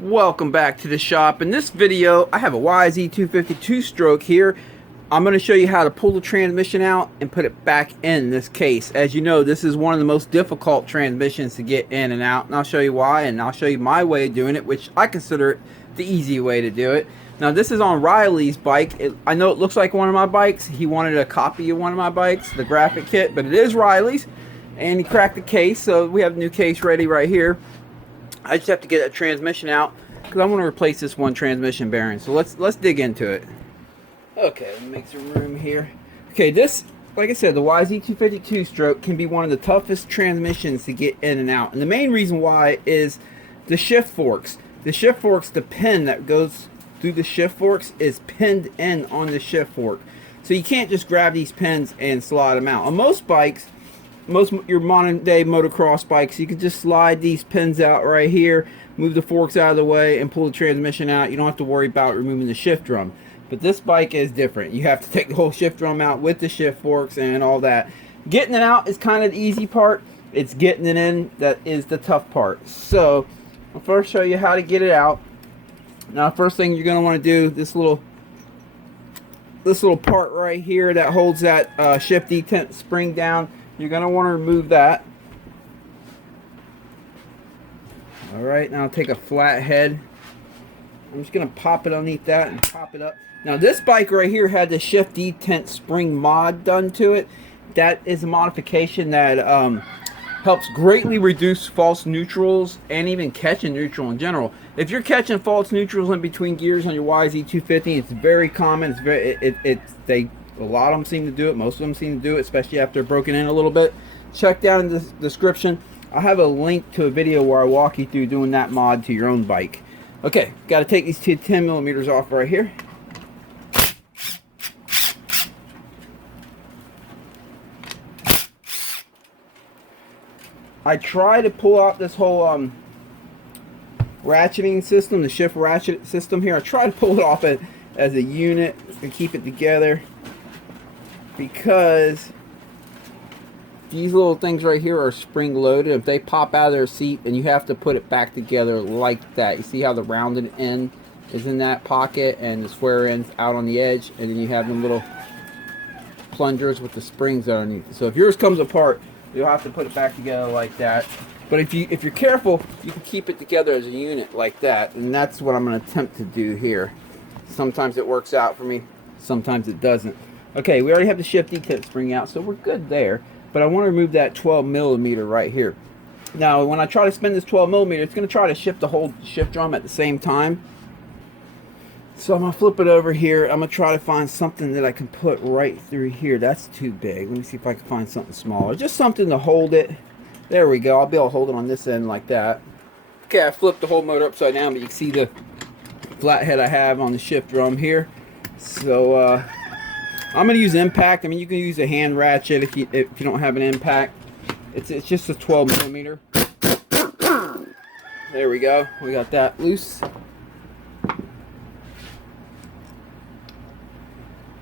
Welcome back to the shop. In this video, I have a YZ250 two-stroke here. I'm going to show you how to pull the transmission out and put it back in this case. As you know, this is one of the most difficult transmissions to get in and out, and I'll show you why, and I'll show you my way of doing it, which I consider the easy way to do it. Now, this is on Riley's bike. I know it looks like one of my bikes. He wanted a copy of one of my bikes, the graphic kit, but it is Riley's, and he cracked the case, so we have a new case ready right here. I just have to get a transmission out because I want to replace this one transmission bearing. So let's dig into it. Okay, let me make some room here. Okay, this, like I said, the YZ250 two-stroke can be one of the toughest transmissions to get in and out. And the main reason why is the shift forks. The shift forks, the pin that goes through the shift forks is pinned in on the shift fork. So you can't just grab these pins and slide them out. On most bikes, your modern day motocross bikes, you can just slide these pins out right here, move the forks out of the way, and pull the transmission out. You don't have to worry about removing the shift drum. But this bike is different. You have to take the whole shift drum out with the shift forks and all that. Getting it out is kind of the easy part. It's getting it in that is the tough part. So I'll first show you how to get it out. Now, first thing you're going to want to do, this little part right here that holds that shift detent spring down, you're going to want to remove that. Alright, now take a flat head. I'm just going to pop it underneath that and pop it up. Now this bike right here had the shift detent spring mod done to it. That is a modification that helps greatly reduce false neutrals and even catching neutral in general. If you're catching false neutrals in between gears on your YZ250, it's very common. It's very a lot of them seem to do it. Most of them seem to do it, especially after broken in a little bit. Check down in the description. I have a link to a video where I walk you through doing that mod to your own bike. Okay, got to take these two 10 millimeters off right here. I try to pull out this whole ratcheting system, the shift ratchet system here. I try to pull it off as a unit and keep it together, because these little things right here are spring loaded. If they pop out of their seat, and you have to put it back together like that. You see how the rounded end is in that pocket and the square end's out on the edge, and then you have them little plungers with the springs underneath. So if yours comes apart, you'll have to put it back together like that. But if you're careful, you can keep it together as a unit like that, and that's what I'm going to attempt to do here. Sometimes it works out for me, sometimes it doesn't. Okay, we already have the shift detent spring out, so we're good there. But I want to remove that 12 millimeter right here. Now, when I try to spin this 12 millimeter, it's going to try to shift the whole shift drum at the same time. So I'm going to flip it over here. I'm going to try to find something that I can put right through here. That's too big. Let me see if I can find something smaller. Just something to hold it. There we go. I'll be able to hold it on this end like that. Okay, I flipped the whole motor upside down, but you can see the flathead I have on the shift drum here. So, I'm going to use impact. I mean, you can use a hand ratchet if you don't have an impact. It's just a 12 millimeter. There we go. We got that loose.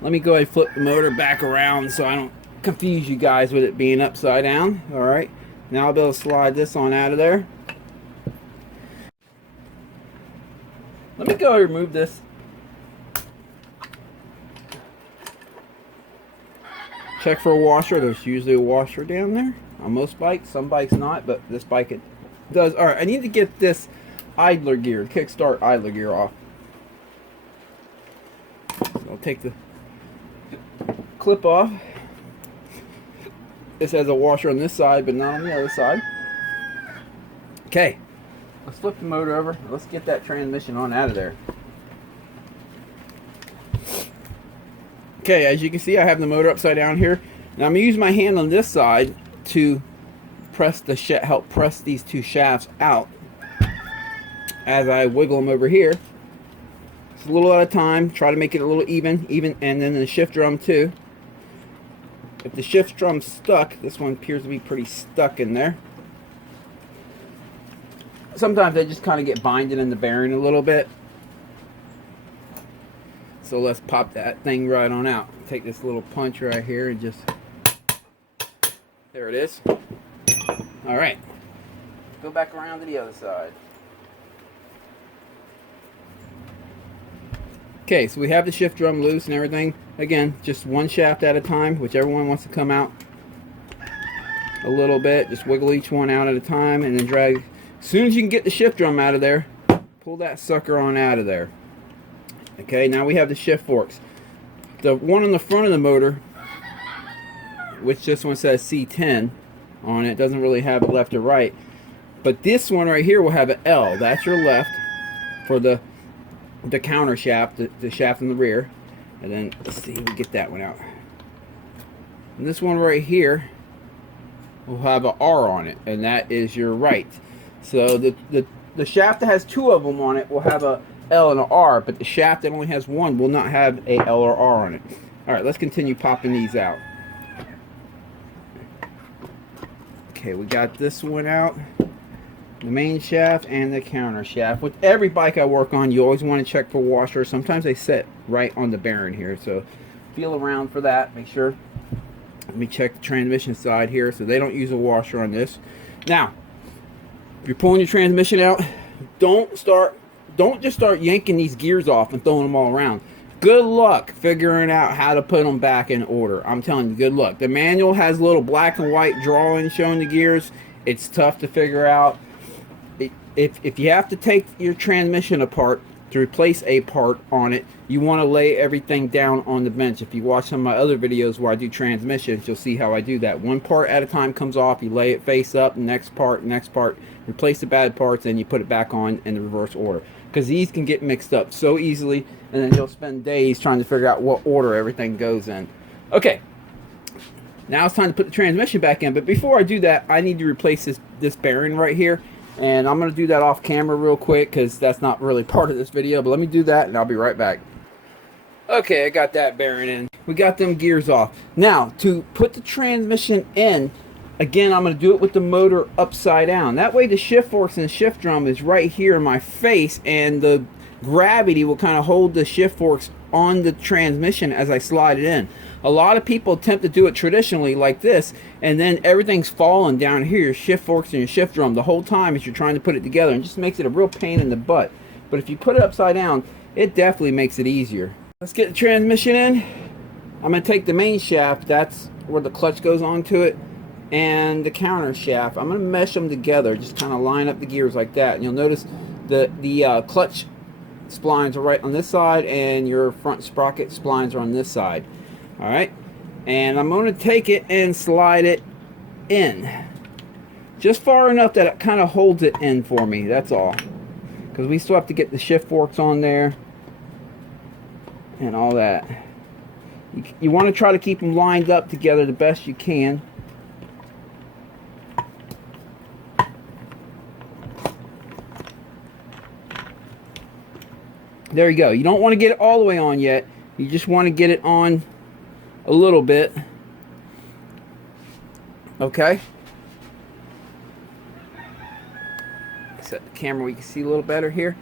Let me go ahead and flip the motor back around so I don't confuse you guys with it being upside down. Alright. Now I'll be able to slide this on out of there. Let me go ahead and remove this. Check for a washer. There's usually a washer down there on most bikes. Some bikes not, but this bike it does. Alright, I need to get this idler gear, kickstart idler gear off. So I'll take the clip off. This has a washer on this side, but not on the other side. Okay, let's flip the motor over. Let's get that transmission on out of there. Okay, as you can see, I have the motor upside down here. Now I'm going to use my hand on this side to press help press these two shafts out as I wiggle them over here. It's a little at a time. Try to make it a little even, and then the shift drum too. If the shift drum's stuck, this one appears to be pretty stuck in there. Sometimes they just kind of get binded in the bearing a little bit. So let's pop that thing right on out. Take this little punch right here and just... There it is. Alright. Go back around to the other side. Okay, so we have the shift drum loose and everything. Again, just one shaft at a time, whichever one wants to come out a little bit. Just wiggle each one out at a time and then drag. As soon as you can get the shift drum out of there, pull that sucker on out of there. Okay, now we have the shift forks. The one on the front of the motor, which this one says C10 on it, doesn't really have a left or right. But this one right here will have an L. That's your left for the counter shaft, the shaft in the rear. And then let's see if we get that one out. And this one right here will have an R on it, and that is your right. So the shaft that has two of them on it will have a L and an R, but the shaft that only has one will not have a L or R on it. All right, let's continue popping these out. Okay, we got this one out. The main shaft and the counter shaft. With every bike I work on, you always want to check for washers. Sometimes they sit right on the bearing here, so feel around for that. Make sure. Let me check the transmission side here, so they don't use a washer on this. Now, if you're pulling your transmission out, don't just start yanking these gears off and throwing them all around. Good luck figuring out how to put them back in order. I'm telling you, good luck. The manual has little black and white drawings showing the gears. It's tough to figure out. If you have to take your transmission apart to replace a part on it, you want to lay everything down on the bench. If you watch some of my other videos where I do transmissions, you'll see how I do that. One part at a time comes off, you lay it face up, next part, replace the bad parts, and you put it back on in the reverse order. Because these can get mixed up so easily, and then you'll spend days trying to figure out what order everything goes in. Okay, now it's time to put the transmission back in, but before I do that, I need to replace this bearing right here. And I'm going to do that off camera real quick because that's not really part of this video. But let me do that and I'll be right back. Okay, I got that bearing in. We got them gears off. Now, to put the transmission in, again, I'm going to do it with the motor upside down. That way the shift forks and shift drum is right here in my face. And the gravity will kind of hold the shift forks on the transmission as I slide it in. A lot of people attempt to do it traditionally like this, and then everything's falling down here, your shift forks and your shift drum, the whole time as you're trying to put it together, and just makes it a real pain in the butt. But if you put it upside down, it definitely makes it easier. Let's get the transmission in. I'm going to take the main shaft, that's where the clutch goes onto it, and the counter shaft. I'm going to mesh them together, just kind of line up the gears like that. And you'll notice the clutch splines are right on this side, and your front sprocket splines are on this side. Alright, and I'm going to take it and slide it in. Just far enough that it kind of holds it in for me, that's all. Because we still have to get the shift forks on there and all that. You want to try to keep them lined up together the best you can. There you go. You don't want to get it all the way on yet. You just want to get it on a little bit. Okay. Set the camera where you can see a little better here.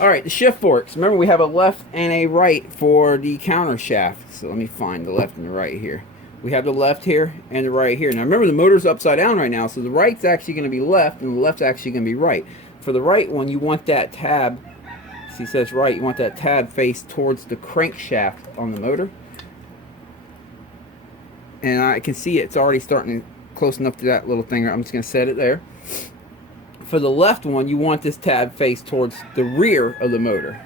Alright, the shift forks. Remember, we have a left and a right for the counter shaft. So let me find the left and the right here. We have the left here and the right here. Now remember, the motor's upside down right now, so the right's actually going to be left and the left's actually going to be right. For the right one, you want that tab, see it says right, you want that tab face towards the crankshaft on the motor. And I can see it's already starting close enough to that little thing. I'm just going to set it there. For the left one, you want this tab face towards the rear of the motor.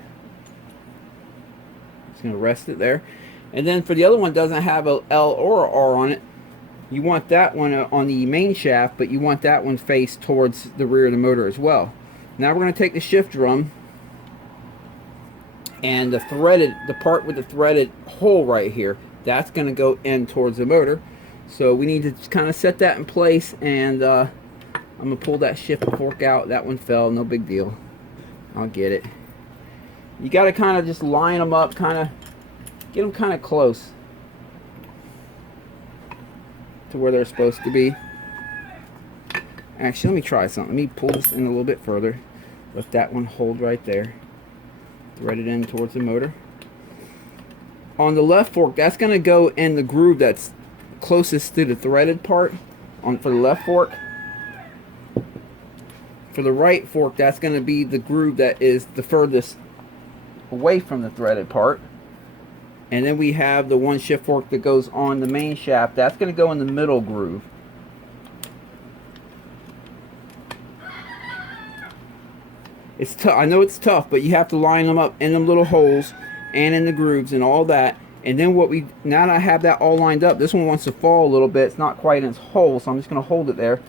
Just going to rest it there. And then for the other one, doesn't have a L or a R on it. You want that one on the main shaft, but you want that one face towards the rear of the motor as well. Now we're going to take the shift drum and the part with the threaded hole right here. That's going to go in towards the motor. So we need to just kind of set that in place, and I'm going to pull that shift fork out. That one fell, no big deal. I'll get it. You got to kind of just line them up, kind of get them kind of close to where they're supposed to be. Actually, let me try something. Let me pull this in a little bit further. Let that one hold right there. Thread it in towards the motor. On the left fork, that's going to go in the groove that's closest to the threaded part for the left fork. For the right fork, that's going to be the groove that is the furthest away from the threaded part. And then we have the one shift fork that goes on the main shaft. That's going to go in the middle groove. It's tough. I know it's tough, but you have to line them up in them little holes and in the grooves and all that. And then now that I have that all lined up, this one wants to fall a little bit. It's not quite in its hole, so I'm just going to hold it there.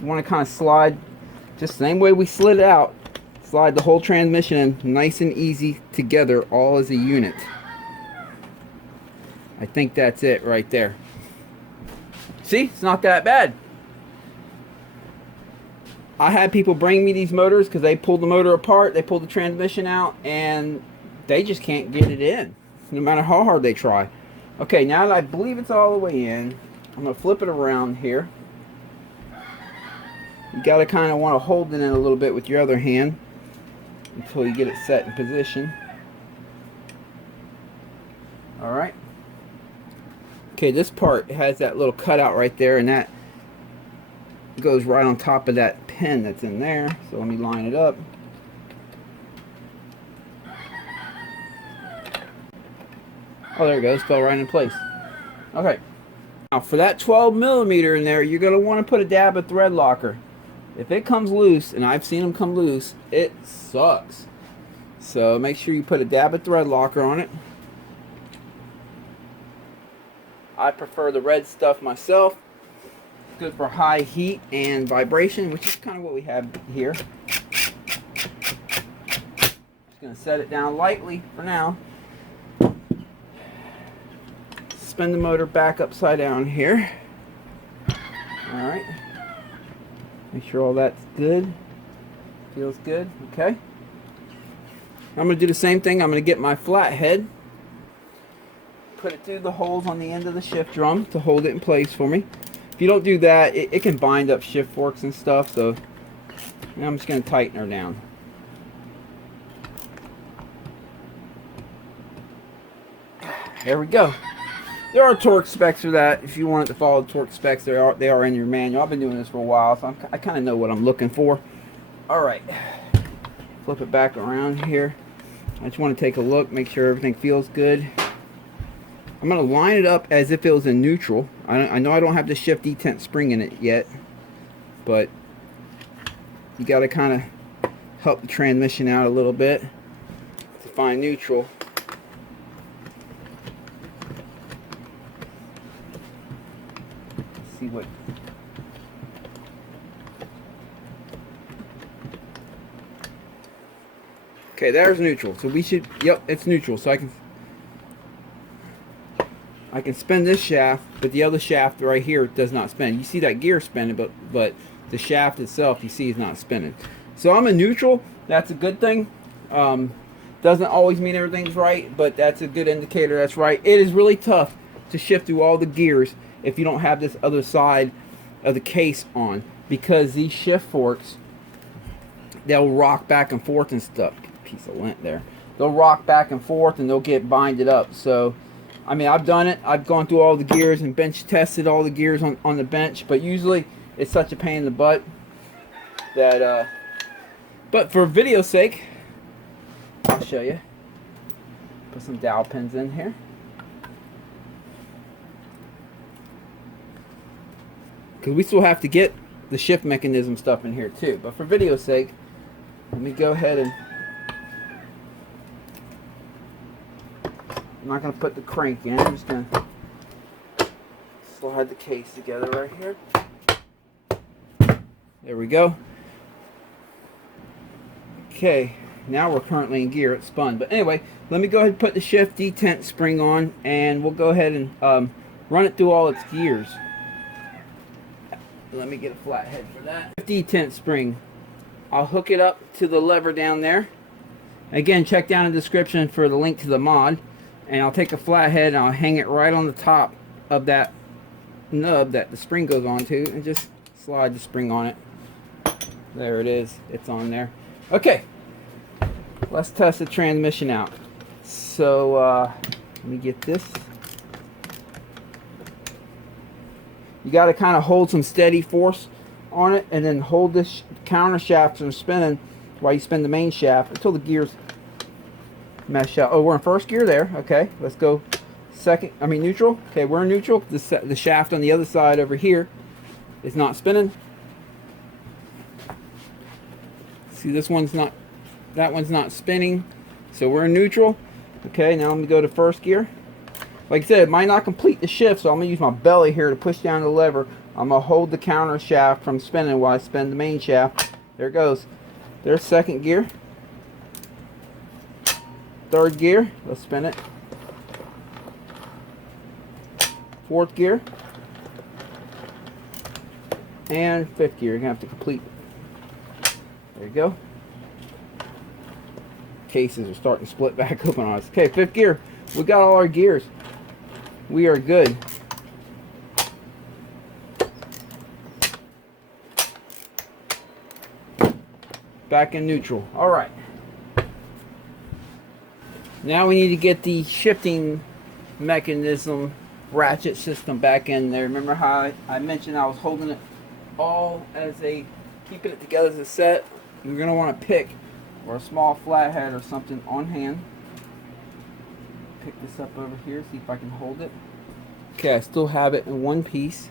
You want to kind of slide just the same way we slid it out. Slide the whole transmission in nice and easy together, all as a unit. I think that's it right there. See, it's not that bad. I had people bring me these motors because they pulled the motor apart, they pulled the transmission out, and they just can't get it in, no matter how hard they try. Okay, now that I believe it's all the way in, I'm going to flip it around here. You got to kind of want to hold it in a little bit with your other hand until you get it set in position. Alright. Okay, this part has that little cutout right there, and that goes right on top of that pin that's in there. So let me line it up. Oh, there it goes. Fell right in place. Okay. Now for that 12mm in there, you're going to want to put a dab of thread locker. If it comes loose, and I've seen them come loose, it sucks. So make sure you put a dab of thread locker on it. I prefer the red stuff myself. It's good for high heat and vibration, which is kind of what we have here. Just going to set it down lightly for now. Spin the motor back upside down here. Alright. Make sure all that's good. Feels good. Okay. I'm going to do the same thing. I'm going to get my flathead. Put it through the holes on the end of the shift drum to hold it in place for me. If you don't do that, it can bind up shift forks and stuff. So I'm just going to tighten her down. There we go. There are torque specs for that. If you wanted to follow the torque specs, they are in your manual. I've been doing this for a while, so I kind of know what I'm looking for. Alright. Flip it back around here. I just want to take a look, make sure everything feels good. I'm going to line it up as if it was in neutral. I know I don't have the shift detent spring in it yet, but you got to kind of help the transmission out a little bit to find neutral. Let's see what... Okay, there's neutral. So we should... Yep, it's neutral. So I can spin this shaft, but the other shaft right here does not spin. You see that gear spinning, but the shaft itself, you see, is not spinning. So I'm in neutral. That's a good thing. Doesn't always mean everything's right, but that's a good indicator that's right. It is really tough to shift through all the gears if you don't have this other side of the case on, because these shift forks, they'll rock back and forth and stuff. Piece of lint there. They'll rock back and forth and they'll get binded up. So I mean, I've done it. I've gone through all the gears and bench tested all the gears on the bench, but usually it's such a pain in the butt that, but for video's sake, I'll show you. Put some dowel pins in here. Because we still have to get the shift mechanism stuff in here too. But for video's sake, let me go ahead and... I'm not going to put the crank in. I'm just going to slide the case together right here. There we go. Okay, now we're currently in gear. It's spun. But anyway, let me go ahead and put the shift detent spring on, and we'll go ahead and run it through all its gears. Let me get a flathead for that. Detent spring. I'll hook it up to the lever down there. Again, check down in the description for the link to the mod. And I'll take a flathead and I'll hang it right on the top of that nub that the spring goes onto, and just slide the spring on it. There it is. It's on there. Okay. Let's test the transmission out. So, let me get this. You got to kind of hold some steady force on it, and then hold this counter shaft from spinning while you spin the main shaft until the gears mesh out. Oh, we're in first gear there. Okay, let's go neutral. Okay, we're in neutral. The shaft on the other side over here is not spinning. See, this one's not, that one's not spinning. So we're in neutral. Okay, now I'm going to go to first gear. Like I said, it might not complete the shift, so I'm going to use my belly here to push down the lever. I'm going to hold the counter shaft from spinning while I spin the main shaft. There it goes. There's second gear. Third gear. Let's spin it. Fourth gear. And fifth gear. You're going to have to complete. There you go. Cases are starting to split back open on us. Okay, fifth gear. We got all our gears. We are good. Back in neutral. All right. Now we need to get the shifting mechanism ratchet system back in there. Remember how I mentioned I was holding it all as a, keeping it together as a set? You're going to want to pick or a small flathead or something on hand. Pick this up over here, see if I can hold it. Okay, I still have it in one piece.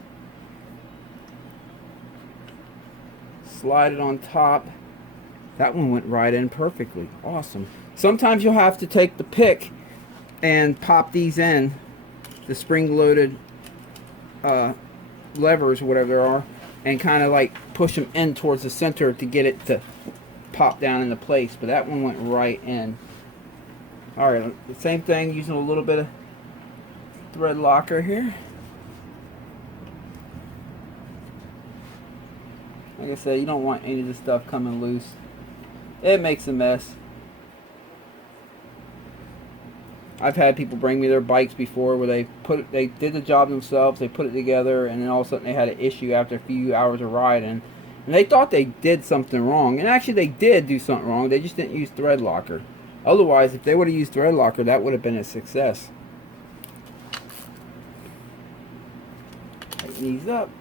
Slide it on top. That one went right in perfectly. Awesome. Sometimes you'll have to take the pick and pop these in, the spring-loaded levers or whatever there are, and kind of like push them in towards the center to get it to pop down into place. But that one went right in. Alright, the same thing, using a little bit of thread locker here. Like I said, you don't want any of this stuff coming loose. It makes a mess. I've had people bring me their bikes before where they did the job themselves, they put it together, and then all of a sudden they had an issue after a few hours of riding. And they thought they did something wrong. And actually they did do something wrong. They just didn't use thread locker. Otherwise, if they would have used thread locker, that would have been a success. Tighten these up.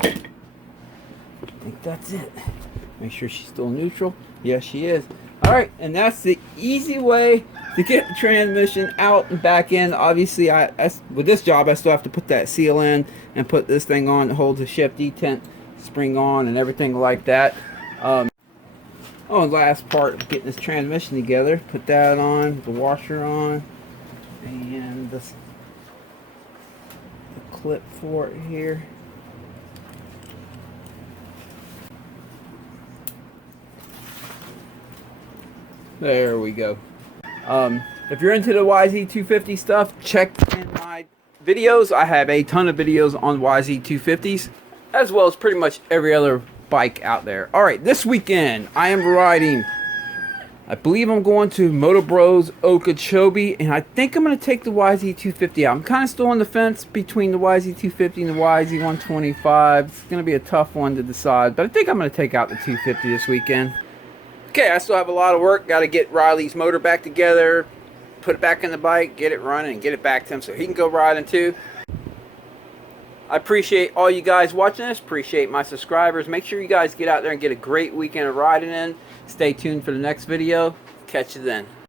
I think that's it. Make sure she's still neutral. Yes, she is. Alright, and that's the easy way to get the transmission out and back in. Obviously, with this job, I still have to put that seal in and put this thing on that holds the shift detent spring on and everything like that. Oh, and last part of getting this transmission together, put that on, the washer on, and the clip for it here. There we go. If you're into the YZ250 stuff, check in my videos. I have a ton of videos on YZ250s, as well as pretty much every other bike out there. Alright, this weekend I am riding, I believe I'm going to Moto Bros Okeechobee, and I think I'm going to take the YZ250 out. I'm kind of still on the fence between the YZ250 and the YZ125. It's going to be a tough one to decide, but I think I'm going to take out the 250 this weekend. Okay, I still have a lot of work. Got to get Riley's motor back together, put it back in the bike, get it running, and get it back to him so he can go riding too. I appreciate all you guys watching this. Appreciate my subscribers. Make sure you guys get out there and get a great weekend of riding in. Stay tuned for the next video. Catch you then.